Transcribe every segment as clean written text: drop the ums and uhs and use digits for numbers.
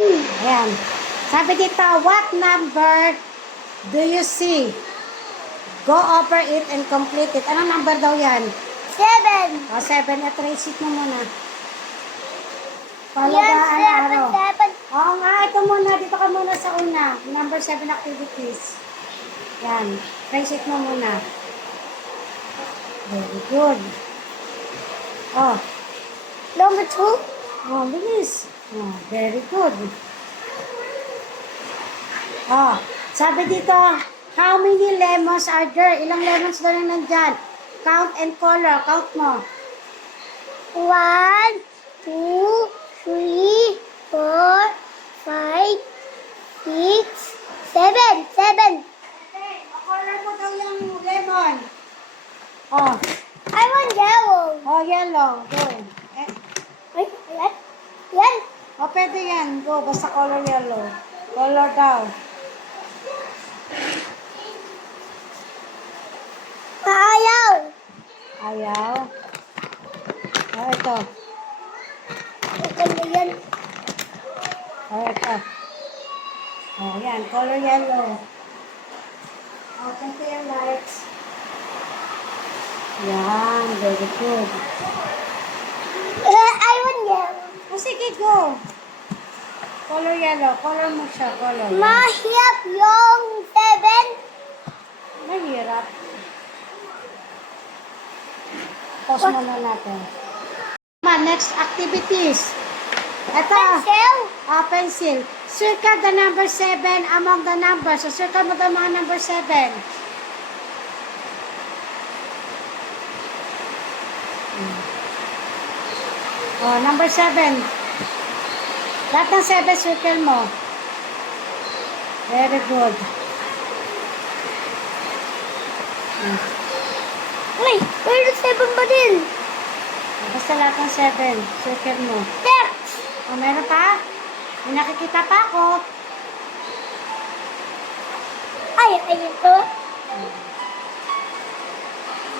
Ayan. Sabi dito, what number do you see? Go over it and complete it. Anong number daw yan? 7. O, 7. Trace it mo muna. Yan, Palagaan araw. 7. Oo nga, ito muna. Dito ka muna sa una. Number 7 activities. Yan. Trace it mo muna. Very good. Oh. Number 2. Oh, bilis. Oh, very good. Oh, sabi dito, how many lemons are there? Ilang lemons daw na nandyan? Count and color. Count mo. 1, 2, 3, 4, 5, 6, 7. 7. Okay, color mo daw yung lemon. Oh, I want yellow. oh, yellow. Go. Ay, ayan. Yan. Oh, pwede yan. Go, basta color yellow. Color daw. Ayaw. Ayaw. Oh, ito. Ito na yan. Oh, ito. Oh, yan. Color yellow. Oh, ito yung lights. Yan. Very good. I want yellow. Oh, sige, go. Color yellow. Color mo siya. Color. Mahirap yung 7. Mahirap. Pause muna natin. Next activities. Ito. Pencil. Pencil. Circle the number 7 among the numbers. So, circle mo the mga number 7. Oh, number 7. Lahat ng 7 circle mo. Very good. Uy, pero 7 ba din? Basta lahat ng 7 circle mo. Text. Oh, meron pa? May nakikita pa ako. Ay, ito.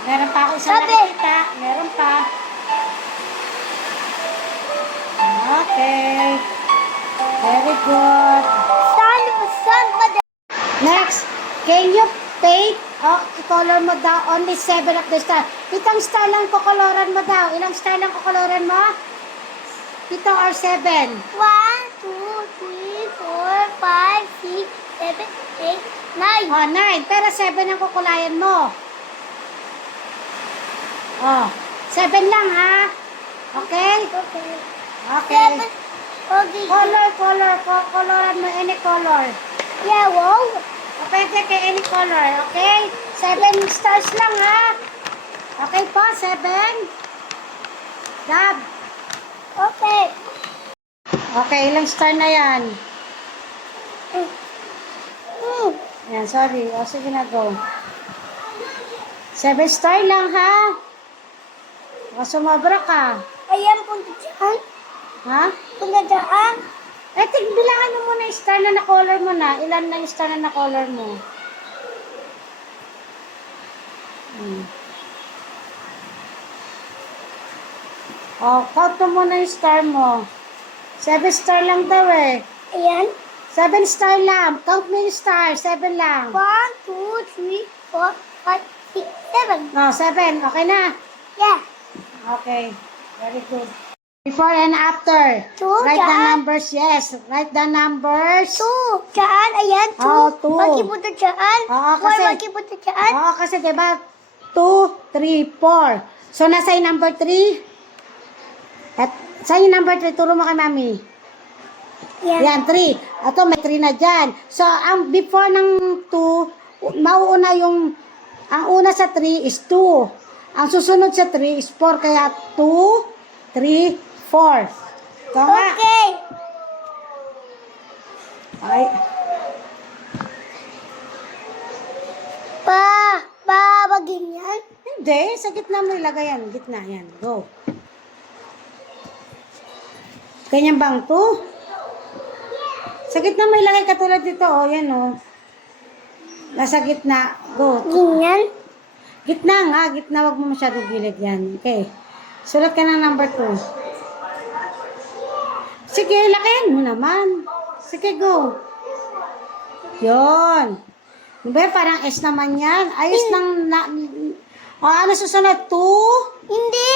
Meron pa ako isang Sabi. nakikita. Meron pa. Okay. Very good. Saan ba din? Next, can you paint? Oh, i-color mo daw only 7 of the star. Pitong star lang kukoloran mo daw. Ilang star lang kukoloran mo? 7 or 7? 1, 2, 3, 4, 5, 6, 7, 8, 9. Oh, 9. Pero 7 ang kukulayan mo. Oh, 7 lang ha? Okay? Okay. Okay. 7. Okay. Coloran mo any color. Yellow. O pwede kay any color, okay? 7 stars lang ha? Okay po, 7? Gab. Okay. Okay, ilang star na yan? Yan, sorry. O, sige na, go. 7 star lang ha? O, sumobra ka. Ayan, punta dyan. Ha? Punta dyan. Bilangan mo muna yung star na na-color mo na. Ilan na yung star na na-color mo? O, count mo muna yung star mo. 7 star lang daw eh. Ayan. 7 star lang. Count mo yung star. 7 lang. 1, 2, 3, 4, 5, 6, 7. No, 7. Okay na? Yeah. Okay. Very good. Before and after. Two, Write the dyan. numbers. Yes. Write the numbers. 2. Dyan. Ayan. 2. Oh, 2. Magkipunta dyan. Oo, kasi- Magkipunta dyan. Oo, kasi diba 2, 3, 4. So, nasa yung number 3? At saan yung number 3? Turo mo kay mami. Yan. Yan, 3. Ito, may 3 na dyan. So, ang before ng 2, mauuna yung, ang una sa 3 is 2. Ang susunod sa 3 is 4. Kaya 2, 3, 4. Ito nga. Okay. Ay. Babagin yan. Hindi. Sa gitna mo ilagay yan. Gitna yan. Go. Ganyan bang 2? Sa gitna mo ilagay katulad dito. O, yan o. Nasa gitna. Go. Ganyan. Gitna nga. Gitna. Wag mo masyadong gilid yan. Okay. Sulat ka ng number 2. Sige, lakayan mo naman. Sige, go. Yun. Diba, parang S naman yan. Ayos ng... ano susunod? 2? Hindi.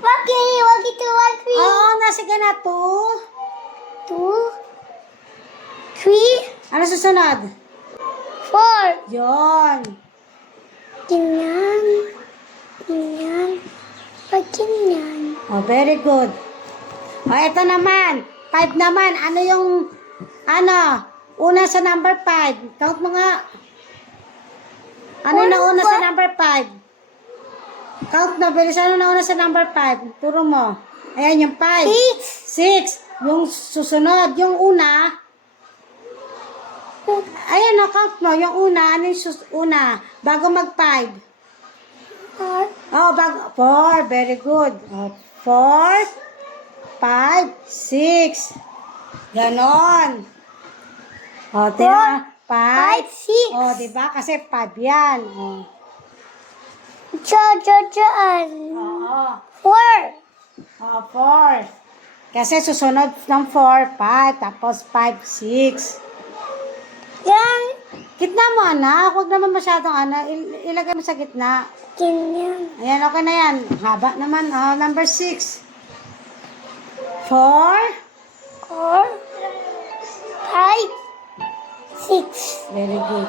Wag ito, 1, 3. Oo, sige na. 2. 2, 3, Ano susunod? 4. Yun. Ganyan. Ganyan. Pag ganyan. Oh, very good. Oh, ito naman. 5 naman. Ano yung... Una sa number 5. Count mo nga. Ano yung nauna sa number 5? Count na. Bilis, ano nauna sa number 5? Turo mo. Ayan, yung 5. 6. Yung susunod. Yung una. Ayan, count mo. Yung una. Ano yung una? Bago mag 5. 4. Oh, bago. 4. Very good. Oh, 4, 5, 6. Ganon. O, diba? 5, 6. O, diba? Kasi 5 yan. O. Diyan. Oo. 4. O, 4. Kasi susunod ng 4, 5, tapos 5, 6. Yan. Gitna mo, anak. Huwag naman masyadong, ilagay mo sa gitna. Ganyan. Ayan, okay na yan. Haba naman. O, number 6. 4, 4, 5, 6. very good.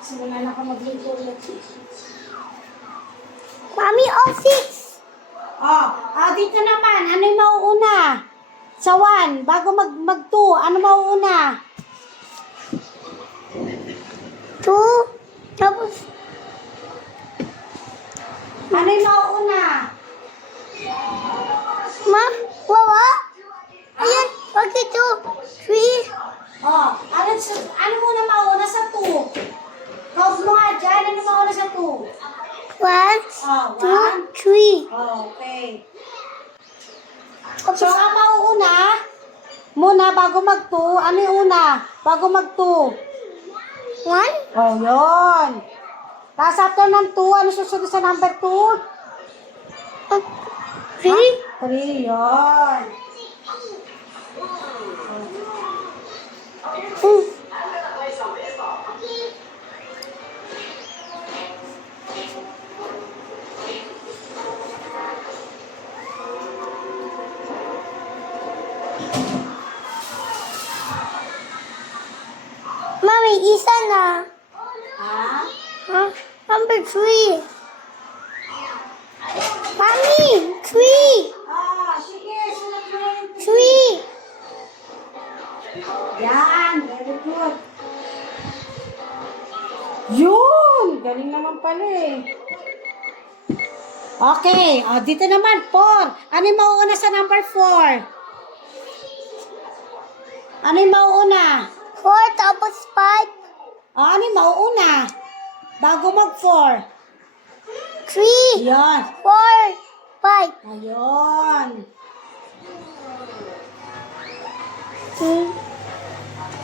Simula na ka mag-ligo ulit. Mommy, all 6. Dito naman, ano yung mauuna? Sa 1, bago mag 2, ano mauuna? 2. Tapos, Ano yung mauuna? ma, wawa. Ayan, wag ito. 3. Ano muna mauuna sa 2? Count mo nga dyan, ano mauuna sa 2? 1, 1. 2, 3. Okay. So, ang mauuna, muna bago mag 2, ano yung una? Bago mag 2? 1, Oh, yun. Tapos after ng 2, ano susunod sa number 2? 3. 3, yun. Mommy, isa na. Ha? Huh? Number 3. Mommy, 3. Sige, sunod mo yung 3. Yan, very good. Yun! Galing naman pala eh. Okay, dito naman, 4. Ano yung mauuna sa number 4? Ano yung mauuna? 4 tapos 5. Ano yung mauuna? Bago mag 4. 3, Yan. 4, 5. Ayun.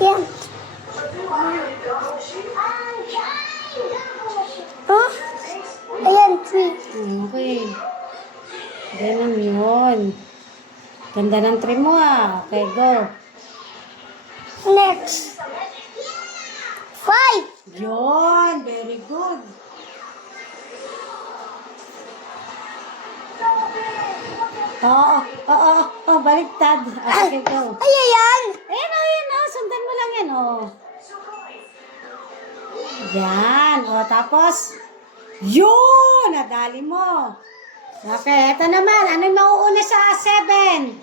Yan. Huh? Ayan, 3. Okay. Ganun yun. Ganda ng trim mo ah. Okay, go. Next. 5. Yun, very good. Baliktad. Okay, go. Ay, ayan. Ayan, sundan mo lang yan, Yan, tapos, yun, nadali mo. Okay, ito naman, ano yung mauuna sa 7?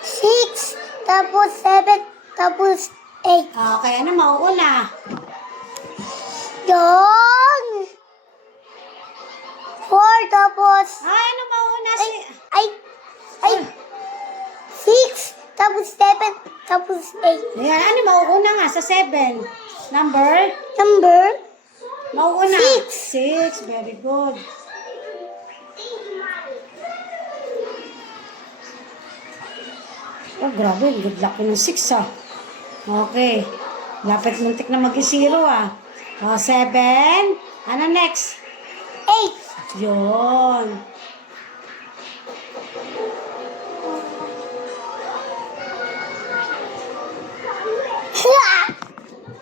6 tapos 7 tapos 8. Okay, ano mauuna? Yan. 4 tapos Ano mauuna si... ay 6 tapos 7 tapos 8. Ayan, ano mauuna nga sa 7? Number? Mauuna? 6, very good. Oh, grabe, good luck ng 6 ah. Okay. Lapit muntik na mag-0 ah. 7. Ano next? 8. Yun.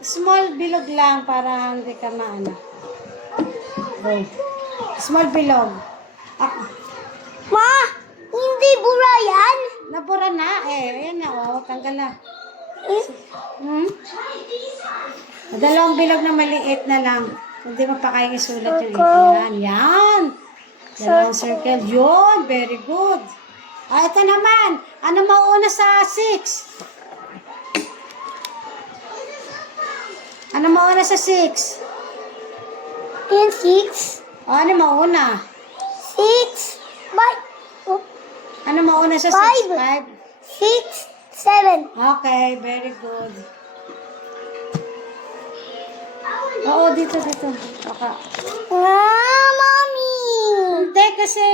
Small bilog lang para hindi ka maano. Go. Small bilog. Ah, Ma, hindi bura yan. nabura na eh. Ayan na oh. Tanggal na. Eh, Hmm? Dalawang bilog na maliit na lang. Hindi mo pa kayang isulat yung yan. Yan. Dalawang circle. Yun. Very good. Ah, ito naman. Ano mauna sa 6? Ano mauna sa 6? yan 6. O, ano mauna? 6. Ano mauna sa 6? Five. 6, 7. Okay, very good. Oo, dito. Baka. Mommy. Hindi, kasi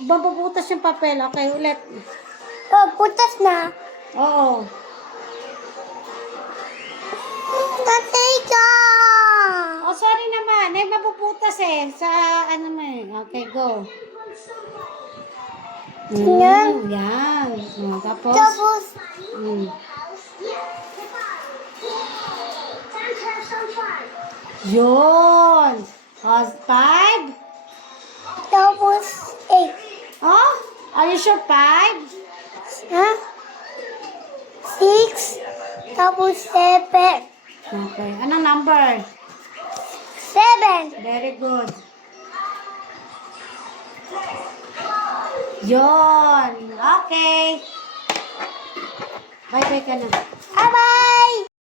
bababutas yung papel. Okay, ulit. Oh, putas na. Oo. Tatay ka. Oh, sorry naman. Ay, mabubutas eh. Sa ano mo eh. Okay, go. Yan. Yan. Oh, tapos? Tapos, Mm. Yun. Oh, 5? tapos 8. Oh, are you sure 5? Ha? 6. Tapos 7. Okay. Anong number? 7. Very good. Yon. Okay. Bye-bye ka na. Bye-bye.